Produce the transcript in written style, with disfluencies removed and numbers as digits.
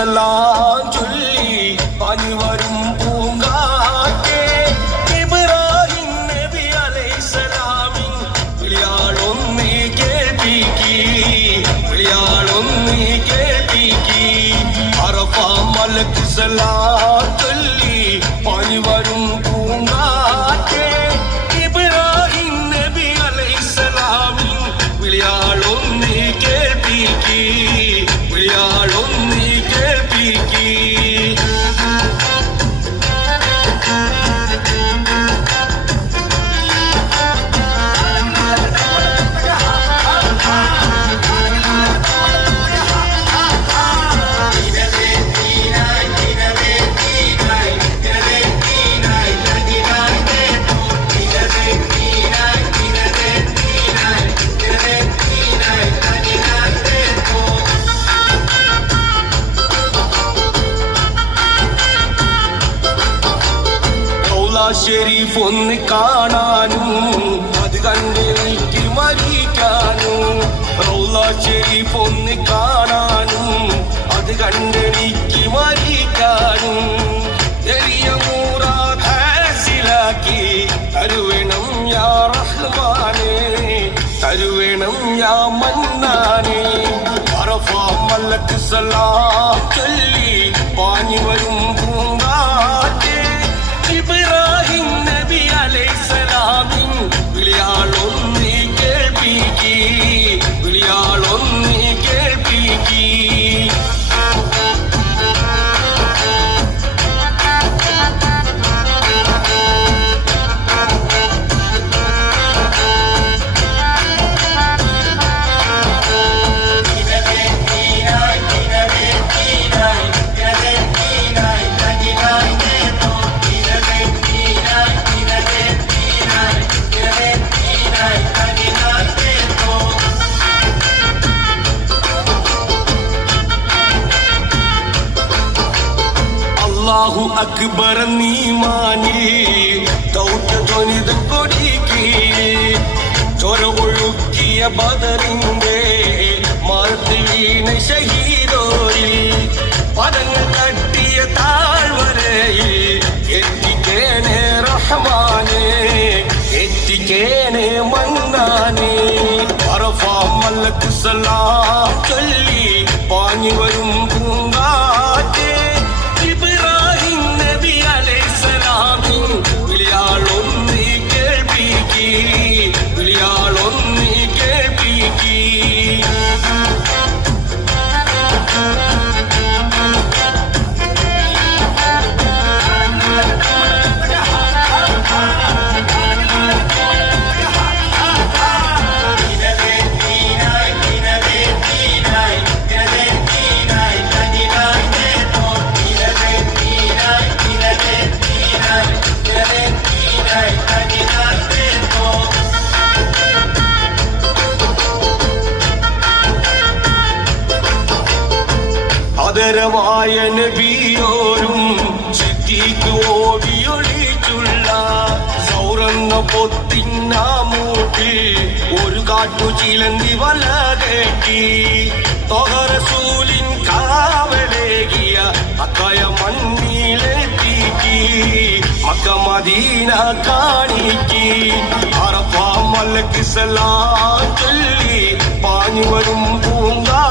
സലാം ചൊല്ലി പാഞ്ഞു വരും പൂങ്കാറ്റേ ഇബ്രാഹിം നബി അലൈഹിസ്സലാമിൻ വിളിയാളൊന്നീ കേൾപ്പിക്കി വിളിയാളൊന്നീ കേൾപ്പിക്കി അറഫ മലക്ക് സലാം ചൊല്ലി പാഞ്ഞു വരും പൂങ്കാറ്റേ ഇബ്രാഹിം നബി അലൈഹിസ്സലാമിൻ വിളിയാളൊന്നീ കേൾപ്പിക്കി വിളിയാളൊന്നീ കേൾപ്പിക്കി ഷെരീഫ് ഒന്ന് കാണാനും അത് കണ്ടെനിക്ക് മരിക്കാനും റൗള ഷെരീഫ് ഒന്ന് കാണാനും അത് കണ്ടെനിക്ക് മരിക്കാനും ചെറിയ മൂറാദ് ഹാസിലാക്കി തരുവേണം യാ റഹ്മാനേ തരുവേണം യാ മന്നാനേ അറഫ മലക്ക് സലാം ചൊല്ലി പാഞ്ഞു വരും പൂങ്കാറ്റേ ഇബ്രാഹിം നബി അലൈഹിസ്സലാമിൻ വിളിയാളൊന്നീ കേൾപ്പിക്കി വിളിയാളൊന്നീ കേൾപ്പിക്കി അല്ലാഹു അക്ബർ നീമാനിൽ ദൗത്യധ്വനിത കൊടിക്കീഴിൽ ചോര ഒഴുക്കിയ ബദറിന്റെ മാർത്തി വീണ ഷഹീദോരിൽ പദങ്ങൾ തട്ടിയ താഴ്വരയിൽ എത്തിക്കേനെ റഹ്മാനേ എത്തിക്കേനെ മന്നാനേ അറഫ മലക്ക് സലാം ചൊല്ലി പാഞ്ഞു വരും പൂങ്കാറ്റേ ഇബ്രാഹിം നബി അലൈഹിസ്സലാമിൻ വിളിയാളൊന്നീ കേൾപ്പിക്കി വിളിയാളൊന്നീ കേൾപ്പിക്കി ആദരവായ നബിയോരും സിദ്ദീഖ് ഓടിയൊളിച്ചുള്ള സൗറന്ന പൊത്തിന്നാമൂട്ടിൽ ഒരു കാട്ടു ചിലന്തി വല കെട്ടി റസൂലിൻ കാവലേകിയ അക്കയ മണ്ണിലെത്തിക്കി മക്ക മദീന കാണിക്കി അറഫ മലക്ക് സലാം ചൊല്ലി പാഞ്ഞു വരും പൂങ്കാ